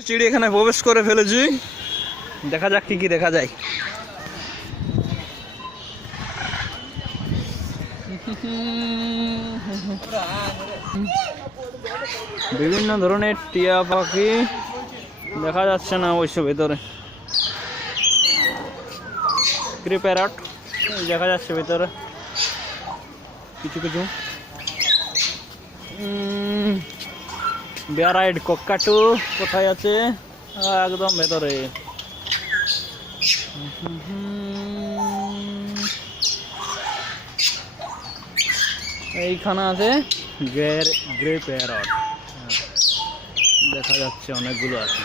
চিড়িয়াখানায় প্রবেশ করে ফেলেছি, দেখা যাক কি কি দেখা যায়। বিভিন্ন ধরনের টিয়া পাখি দেখা যাচ্ছে না অবশ্য ভেতরে। গ্রে প্যারট দেখা যাচ্ছে ভেতরে কিছু কিছু। বেয়ারাইড কক্কাটু কোথায় আছে? একদম ভেতরে। এইখানে আছে গ্রে প্যারট, দেখা যাচ্ছে অনেকগুলো আছে।